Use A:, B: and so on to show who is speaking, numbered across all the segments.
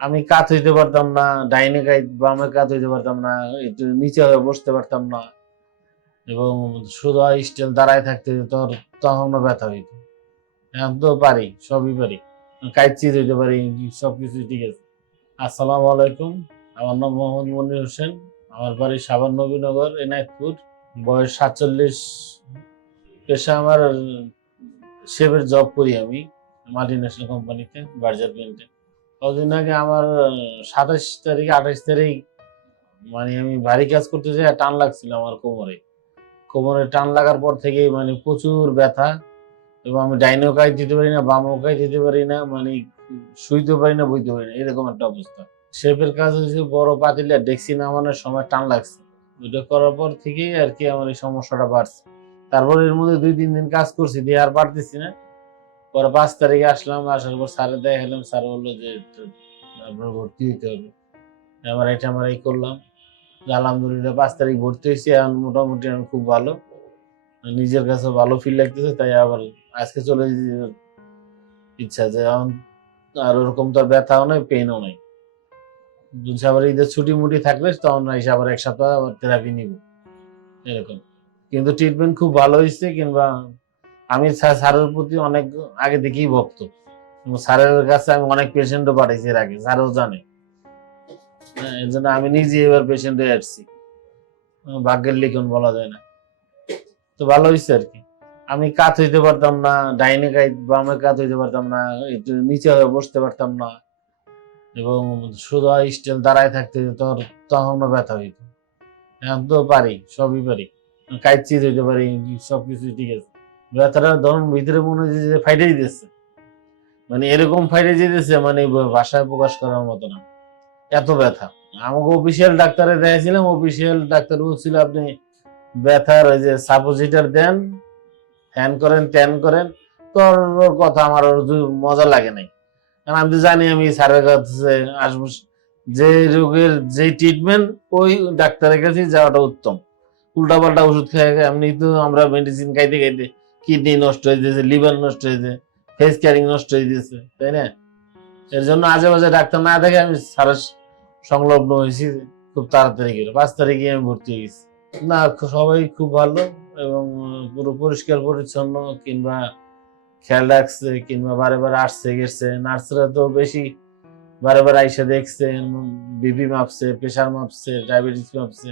A: আমি কাত হইতে পারতাম না, ডাইনে কাত বামে কাত হইতে পারতাম না, একটু নিচে হয়ে বসতে পারতাম না। এবং শুধু স্টেল দাঁড়ায় থাকতে তোর তখনও ব্যথা হইতো। এখন তো পারি, সবই পারি। কাইচিত হইতে পারি সবকিছু ঠিক আছে। আসসালামু আলাইকুম, আমার নাম মোহাম্মদ মনির হোসেন। আমার বাড়ি সাবান নবীনগর, এনায়তপুর। বয়স সাতচল্লিশ। পেশা আমার শেফের জব করি আমি মাল্টি ন্যাশনাল কোম্পানিতে বার্জার প্রিন্টে কদিন আগে আমার সাতাশ তারিখ, আঠাশ তারিখ মানে আমি ভারী কাজ করতে যাই, টান লাগছিল আমার কোমরে। কোমরে টান লাগার পর থেকে মানে প্রচুর ব্যথা এবং আমি ডাইনেও কাজ দিতে পারি না, বামও কাজ দিতে পারি না মানে শুইতে পারি না, বইতে পারি না, এরকম একটা অবস্থা। শেফের কাজ হচ্ছে বড় পাতিলে, ডেক্সি নামানোর সময় টান লাগছে। ওইটা করার পর থেকেই আর কি আমার এই সমস্যাটা বাড়ছে। তারপর এর মধ্যে দুই, তিন দিন কাজ করছি, দিয়ে আর পারতেছি না। পরে পাঁচ তারিখে আসলাম, আসার পর স্যারে দেখালাম স্যার বলল যে আপনার ভর্তি হইতে হবে। আমার এটা আমার এই করলাম। আলহামদুলিল্লাহ পাঁচ তারিখ ভর্তি হয়েছি, এখন মোটামুটি আমি খুব ভালো। নিজের কাছে ভালো ফিল লাগতেছে, তাই আবার আজকে চলে ইচ্ছা যে এখন আর ওরকম তো ব্যথাও নাই পেনও নাই। বুঝছি আবার ঈদের ছুটি মুটি থাকলে তখন এসে আবার এক সপ্তাহ আবার থেরাপি নিব। এরকম। কিন্তু ট্রিটমেন্ট খুব ভালো হয়েছে, কিংবা আমি স্যারের প্রতি অনেক আগে থেকেই ভক্ত। স্যারের কাছে আমি অনেক পেশেন্টও পাঠাইছি এর আগে স্যারও জানে। হ্যাঁ, এর জন্য আমি নিজে এবার পেশেন্ট হয়ে আসছি ভাগ্যের লিখন বলা যায় না। তো ভালো হয়েছে আর কি। আমি কাত হইতে পারতাম না ডাইনে কাত বামে কাত হইতে পারতাম না একটু নিচে হয়ে বসতে পারতাম না। এবং শুধু স্টেল দাঁড়ায় থাকতে তোর তখনও ব্যথা হইতো। এখন তো পারি সবই পারি। কাইচিত হইতে পারি সবকিছু ঠিক আছে। ব্যথাটা ধরুন ভিতরে মনে হচ্ছে যে ফাইটে দিতেছে। মানে এরকম ফাইটে যেতেছে মানে ভাষায় প্রকাশ করার মতো না। এত ব্যথা। আমাকে অফিসিয়াল ডাক্তারে দেখাইছিলাম অফিসিয়াল ডাক্তার বলছিল, আপনি ব্যথার ওই যে সাপোজিটার দেন হ্যান করেন ট্যান করেন, তোর কথা আমার মজা লাগে নাই। কারণ আমি তো জানি আমি স্যারের কাছে আসব। যে রোগের যে ট্রিটমেন্ট ওই ডাক্তারের কাছে যাওয়াটা উত্তম। উল্টাপাল্টা ওষুধ খেয়ে এমনি তো আমরা মেডিসিন খাইতে খাইতে কিডনি নষ্ট হয়ে যেতেছে লিভার নষ্ট হয়ে যেতে ফেস ক্যারিং নষ্ট হয়ে যেতেছে তাই না? এর জন্য আজে বাজে ডাক্তার না দেখে আমি স্যারের সংলগ্ন হয়েছি, খুব তাড়াতাড়ি করে পাঁচ তারিখে আমি ভর্তি হয়ে গেছি। না সবাই খুব ভালো এবং পুরো পরিষ্কার পরিচ্ছন্ন, কিংবা খেয়াল রাখছে, কিংবা বারে বারে আসছে, গেছে। নার্সরা তো বেশি বারে বারে আইসা দেখছে বিপি মাপছে প্রেশার মাপছে ডায়াবেটিস মাপছে।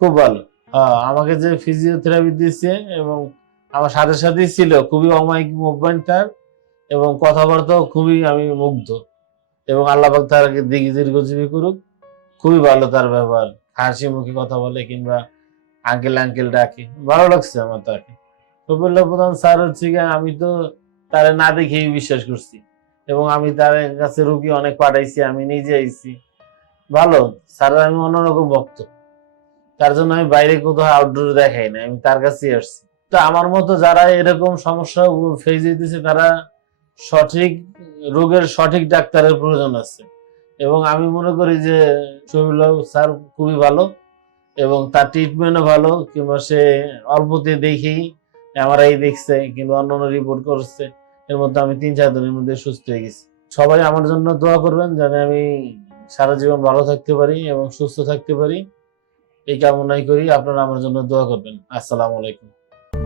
A: খুব ভালো। হ্যাঁ আমাকে যে ফিজিওথেরাপি দিয়েছে এবং আমার সাথে সাথেই ছিল, খুবই অমায়িক মুভমেন্ট তার এবং কথাবার্তাও খুবই আমি মুগ্ধ এবং আল্লাহ পাক তারকে দিকে দীর্ঘজীবী করুক। খুবই ভালো তার ব্যবহার, হাসি মুখে কথা বলে কিংবা আঙ্কেল আঙ্কেল ডাকে, ভালো লাগছে আমার তাকে। প্রফুল্ল প্রধান স্যার হচ্ছে গিয়ে আমি তো তারে না দেখেই বিশ্বাস করছি এবং আমি তার কাছে রুগী অনেক পাঠাইছি, আমি নিজে আইছি। ভালো স্যারের আমি অন্যরকম ভক্ত, তার জন্য আমি বাইরে কোথাও আউটডোর দেখাই না আমি তার কাছেই আসছি। তো আমার মতো যারা এরকম সমস্যা ফেস দিতেছে, তারা সঠিক রোগের সঠিক ডাক্তারের প্রয়োজন আছে। এবং আমি মনে করি যে শহীদুল্লাহ স্যার খুবই ভালো এবং তার ট্রিটমেন্টও ভালো, কিংবা সে অল্পতে দেখেই এমআরআই দেখছে, কিংবা অন্যান্য রিপোর্ট করছে। এর মধ্যে আমি তিন চার দিনের মধ্যে সুস্থ হয়ে গেছি। সবাই আমার জন্য দোয়া করবেন যাতে আমি সারা জীবন ভালো থাকতে পারি এবং সুস্থ থাকতে পারি। এই কামনাই করি, আপনারা আমার জন্য দোয়া করবেন। আসসালামু আলাইকুম।